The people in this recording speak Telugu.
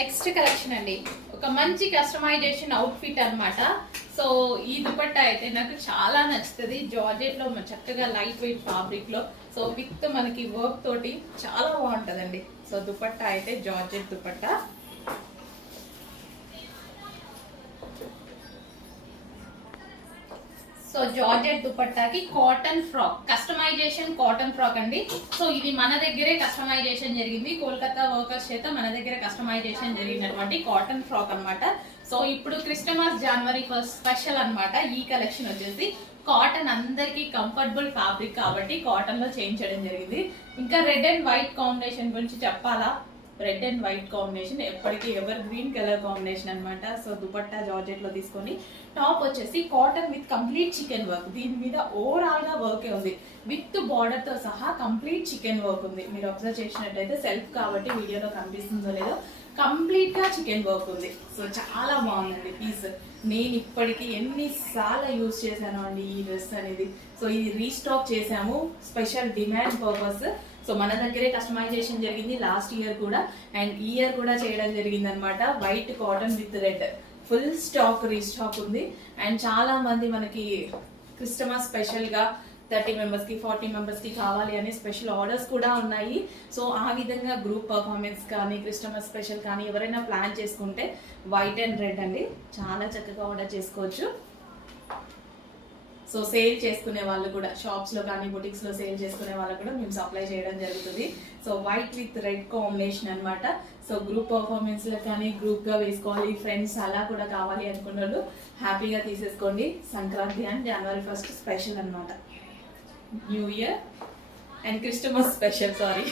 నెక్స్ట్ కలెక్షన్ అండి, ఒక మంచి కస్టమైజేషన్ అవుట్ఫిట్ అన్నమాట. సో ఈ దుపట్టా అయితే నాకు చాలా నచ్చుతుంది. జార్జెట్ లో చక్కగా లైట్ వెయిట్ ఫ్యాబ్రిక్ లో, సో విత్ మనకి వర్క్ తోటి చాలా బాగుంటదండి. సో దుపట్టా అయితే జార్జెట్ దుపట్టా. సో జార్జెట్ దుపట్టాకి cotton frock, customization cotton frock అండి. సో ఇది మన దగ్గరే కస్టమైజేషన్ జరిగింది, కోల్కతా వర్కర్స్ చేత మన దగ్గర కస్టమైజేషన్ జరిగినటువంటి కాటన్ ఫ్రాక్ అన్నమాట. సో ఇప్పుడు క్రిస్టమస్ జనవరి 1 స్పెషల్ అన్నమాట. ఈ కలెక్షన్ వచ్చేసి కాటన్, అందరికి కంఫర్టబుల్ ఫ్యాబ్రిక్ కాబట్టి కాటన్ లో చేయించడం జరిగింది. ఇంకా రెడ్ అండ్ వైట్ కాంబినేషన్ గురించి చెప్పాలా? రెడ్ అండ్ వైట్ కాంబినేషన్ ఎప్పటికీ ఎవర్ గ్రీన్ కలర్ కాంబినేషన్ అన్నమాట. సో దుపట్టా జార్జెట్ లో తీసుకొని, టాప్ వచ్చేసి cotton with complete chicken work. దీని మీద ఓవరాల్ గా వర్క్ ఉంది, విత్ బార్డర్ తో సహా కంప్లీట్ చికెన్ వర్క్ ఉంది. మీరు అబ్జర్వ్ చేసినట్టయితే సెల్ఫ్ కాబట్టి వీడియోలో కనిపిస్తుందో లేదో, కంప్లీట్ గా చికెన్ వర్క్ ఉంది. సో చాలా బాగుందండి పీస్. నేను ఇప్పటికి ఎన్నిసార్లు యూజ్ చేశాను అండి ఈ డ్రెస్ అనేది. సో ఇది రీస్టాక్ చేసాము, స్పెషల్ డిమాండ్ పర్పస్. సో మన దగ్గరే కస్టమైజేషన్ జరిగింది లాస్ట్ ఇయర్ కూడా, అండ్ ఈ ఇయర్ కూడా చేయడం జరిగింది అనమాట. White cotton with red full stock restock ఉంది. అండ్ చాలా మంది మనకి క్రిస్టమస్ స్పెషల్ గా 30 మెంబర్స్ కి 40 మెంబర్స్ కి కావాలి అనే స్పెషల్ ఆర్డర్స్ కూడా ఉన్నాయి. సో ఆ విధంగా గ్రూప్ పర్ఫార్మెన్స్ కానీ క్రిస్టమస్ స్పెషల్ కానీ ఎవరైనా ప్లాన్ చేసుకుంటే వైట్ అండ్ రెడ్ అండి, చాలా చక్కగా ఆర్డర్ చేసుకోవచ్చు. సో సేల్ చేసుకునే వాళ్ళు కూడా, షాప్స్ లో కానీ బుటిక్స్ లో సేల్ చేసుకునే వాళ్ళు కూడా మేము సప్లై చేయడం జరుగుతుంది. So white with red combination అన్నమాట. సో గ్రూప్ పర్ఫార్మెన్స్ లో కానీ గ్రూప్ గా వేసుకోవాలి, ఫ్రెండ్స్ అలా కూడా కావాలి అనుకున్న వాళ్ళు హ్యాపీగా తీసేసుకోండి. సంక్రాంతి అండ్ జనవరి 1 స్పెషల్ అన్నమాట, new year and Christmas special, sorry.